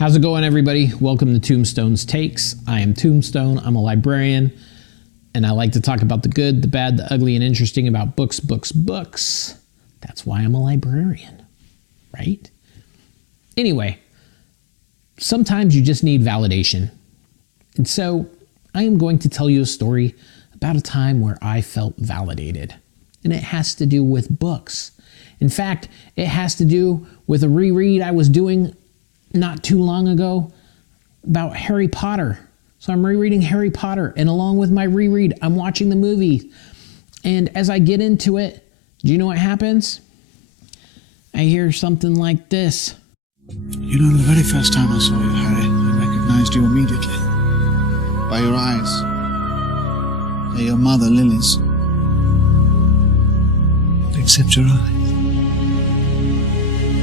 How's it going, everybody? Welcome to Tombstone's Takes. I am Tombstone. I'm a librarian, and I like to talk about the good, the bad, the ugly, and interesting about books. That's why I'm a librarian, right? Anyway, sometimes you just need validation. And so I am going to tell you a story about a time where I felt validated. And it has to do with books. In fact, it has to do with a reread I was doing not too long ago about Harry Potter. So I'm rereading Harry Potter, and along with my reread, I'm watching the movie. And as I get into it, do you know what happens? I hear something like this. You know, the very first time I saw you, Harry, I recognized you immediately. By your eyes. They're your mother, Lily's. Except your eyes.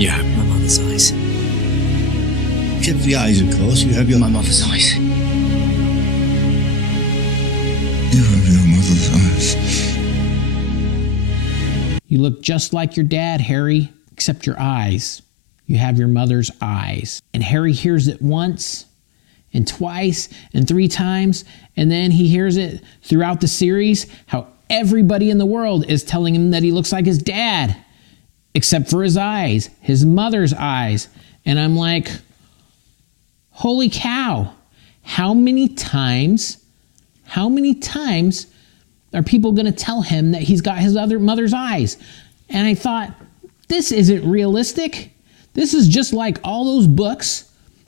You have my mother's eyes. Except the eyes, of course. You have your mother's eyes. You have your mother's eyes. You look just like your dad, Harry, except your eyes. You have your mother's eyes. And Harry hears it once, and twice, and 3 times, and then he hears it throughout the series, how everybody in the world is telling him that he looks like his dad, except for his eyes, his mother's eyes. And I'm like, holy cow, how many times are people going to tell him that he's got his other mother's eyes? And I thought, this isn't realistic. This is just like all those books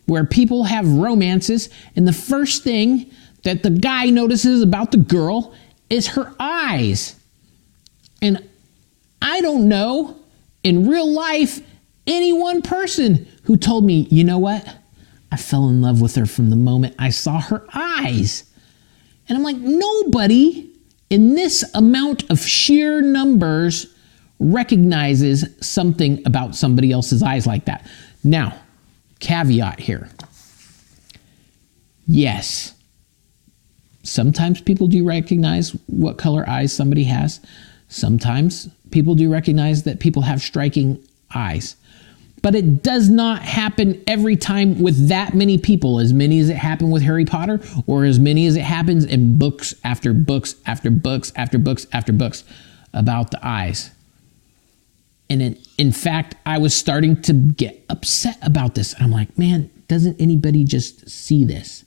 where people have romances, and the first thing that the guy notices about the girl is her eyes. And I don't know in real life any one person who told me, you know what? I fell in love with her from the moment I saw her eyes. And I'm like, nobody in this amount of sheer numbers recognizes something about somebody else's eyes like that. Now, caveat here. Yes, sometimes people do recognize what color eyes somebody has. Sometimes people do recognize that people have striking eyes. But it does not happen every time with that many people, as many as it happened with Harry Potter, or as many as it happens in books after books after books after books after books about the eyes. And in fact, I was starting to get upset about this. I'm like, man, doesn't anybody just see this?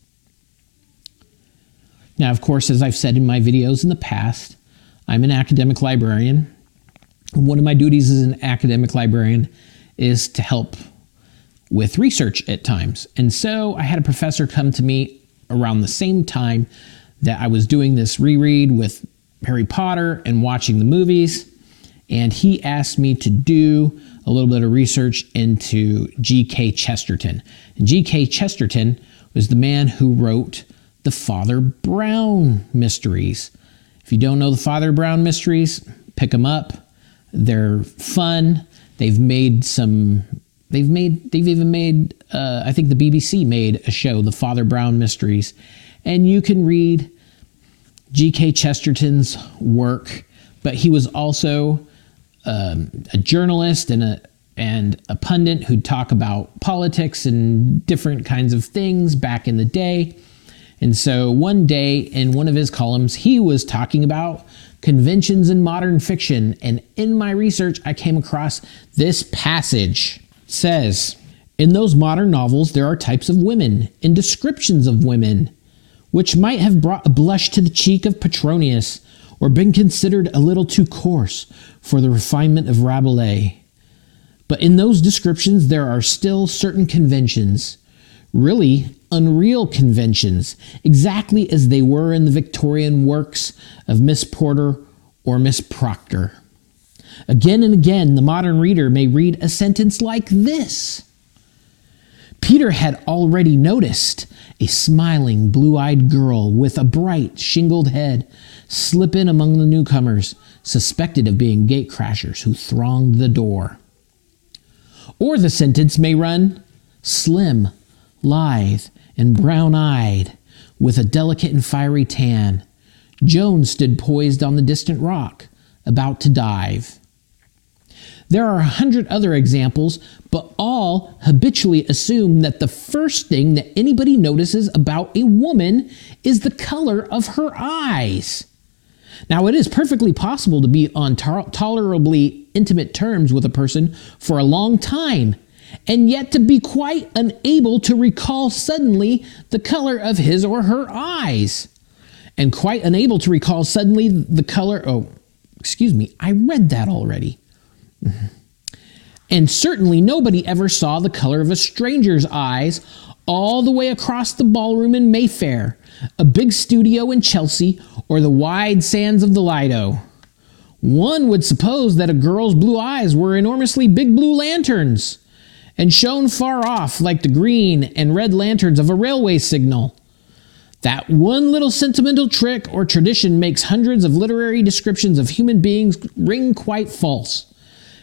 Now, of course, as I've said in my videos in the past, I'm an academic librarian. One of my duties as an academic librarian is to help with research at times. And so I had a professor come to me around the same time that I was doing this reread with Harry Potter and watching the movies. And he asked me to do a little bit of research into G.K. Chesterton. And G.K. Chesterton was the man who wrote the Father Brown mysteries. If you don't know the Father Brown mysteries, pick them up. They're fun. They've even made, I think the BBC made a show, the Father Brown Mysteries. And you can read G.K. Chesterton's work, but he was also a journalist and a pundit who'd talk about politics and different kinds of things back in the day. And so one day in one of his columns, he was talking about conventions in modern fiction. And in my research, I came across this passage. It says, in those modern novels, there are types of women and descriptions of women, which might have brought a blush to the cheek of Petronius or been considered a little too coarse for the refinement of Rabelais. But in those descriptions, there are still certain conventions, really unreal conventions, exactly as they were in the Victorian works of Miss Porter or Miss Proctor. Again and again, the modern reader may read a sentence like this. Peter had already noticed a smiling, blue-eyed girl with a bright, shingled head slip in among the newcomers, suspected of being gatecrashers who thronged the door. Or the sentence may run, slim, lithe, and brown-eyed, with a delicate and fiery tan, Joan stood poised on the distant rock, about to dive. There are 100 other examples, but all habitually assume that the first thing that anybody notices about a woman is the color of her eyes. Now, it is perfectly possible to be on tolerably intimate terms with a person for a long time, and yet to be quite unable to recall suddenly the color of his or her eyes. And quite unable to recall suddenly the color... Oh, excuse me, I read that already. And certainly nobody ever saw the color of a stranger's eyes all the way across the ballroom in Mayfair, a big studio in Chelsea, or the wide sands of the Lido. One would suppose that a girl's blue eyes were enormously big blue lanterns, and shone far off like the green and red lanterns of a railway signal. That one little sentimental trick or tradition makes hundreds of literary descriptions of human beings ring quite false,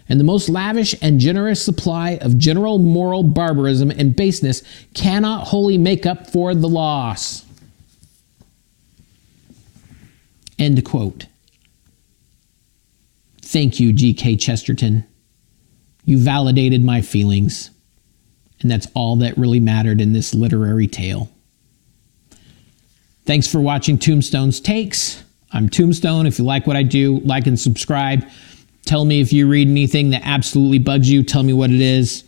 and the most lavish and generous supply of general moral barbarism and baseness cannot wholly make up for the loss. End quote. Thank you, G.K. Chesterton. You validated my feelings, and that's all that really mattered in this literary tale. Thanks for watching Tombstone's Takes. I'm Tombstone. If you like what I do, like and subscribe. Tell me if you read anything that absolutely bugs you. Tell me what it is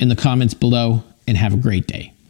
in the comments below, and have a great day.